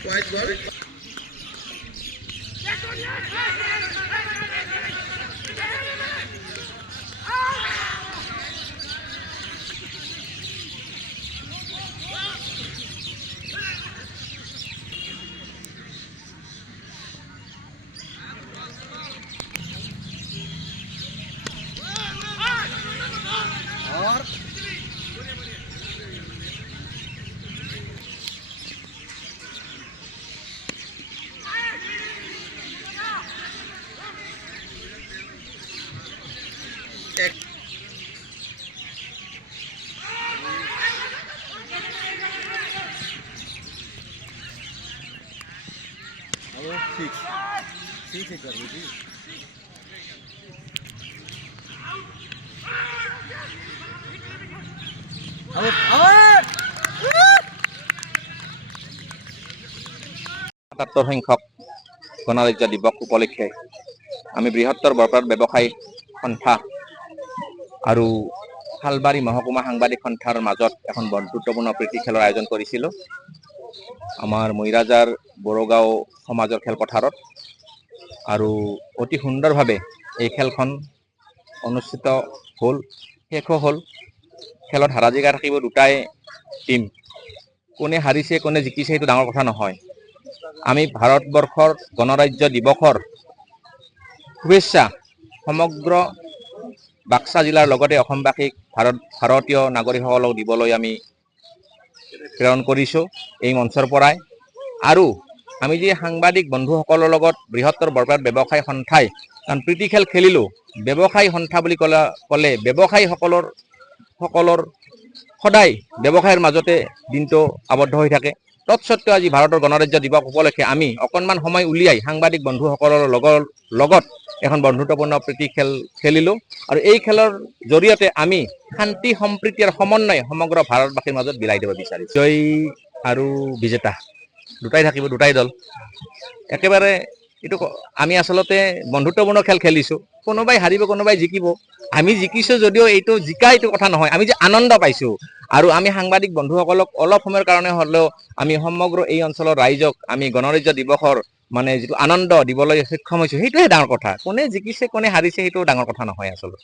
White ball. और ठीक है कर लीजिए সাতাত্তৰ সংখ্যক গণৰাজ্য দিৱস উপলক্ষে আমি বৃহত্তৰ বৰপাত ব্যৱসায়ী সন্থা আৰু শালবাৰী মহকুমা সাংবাদিক সন্থাৰ মাজত এখন বন্ধুত্বপূৰ্ণ প্ৰীতি খেলৰ আয়োজন কৰিছিলোঁ আমাৰ মৈৰাজাৰ বড়োগাঁও সমাজৰ খেলপথাৰত আৰু অতি সুন্দৰভাৱে এই খেলখন অনুষ্ঠিত হ'ল শেষো হ'ল খেলত হাৰা জিকা থাকিব দুটাই টিম কোনে হাৰিছে কোনে জিকিছে সেইটো ডাঙৰ কথা নহয় আমি ভাৰতবৰ্ষৰ গণৰাজ্য দিৱসৰ শুভেচ্ছা সমগ্ৰ বাক্সা জিলাৰ লগতে অসমবাসীক ভাৰতীয় নাগৰিকসকলক দিবলৈ আমি প্ৰেৰণ কৰিছোঁ এই মঞ্চৰ পৰাই আৰু আমি যে সাংবাদিক বন্ধুসকলৰ লগত বৃহত্তৰ বৰপাত ব্যৱসায়ী সন্থাই কাৰণ প্ৰীতি খেল খেলিলোঁ ব্যৱসায়ী সন্থা বুলি ক'লে ব্যৱসায়ীসকলৰ সদায় ব্যৱসায়ৰ মাজতে দিনটো আবদ্ধ হৈ থাকে তৎসত্ত্বেও আজি ভাৰতৰ গণৰাজ্য দিৱস উপলক্ষে আমি অকণমান সময় উলিয়াই সাংবাদিক বন্ধুসকলৰ লগত এখন বন্ধুত্বপূৰ্ণ প্ৰীতি খেল খেলিলোঁ আৰু এই খেলৰ জৰিয়তে আমি শান্তি সম্প্ৰীতি আৰু সমন্বয় সমগ্ৰ ভাৰতবাসীৰ মাজত বিলাই দিব বিচাৰিছোঁ জয়ী আৰু বিজেতা দুটাই থাকিব দুটাই দল একেবাৰে এইটো আমি আচলতে বন্ধুত্বপূৰ্ণ খেল খেলিছোঁ কোনোবাই হাৰিব কোনোবাই জিকিব আমি জিকিছোঁ যদিও এইটো জিকা এইটো কথা নহয় আমি যে আনন্দ পাইছোঁ আৰু আমি সাংবাদিক বন্ধুসকলক অলপ সময়ৰ কাৰণে হ'লেও আমি সমগ্ৰ এই অঞ্চলৰ ৰাইজক আমি গণৰাজ্য দিৱসৰ মানে যিটো আনন্দ দিবলৈ সক্ষম হৈছোঁ সেইটোৱে ডাঙৰ কথা কোনে জিকিছে কোনে হাৰিছে সেইটো ডাঙৰ কথা নহয় আচলতে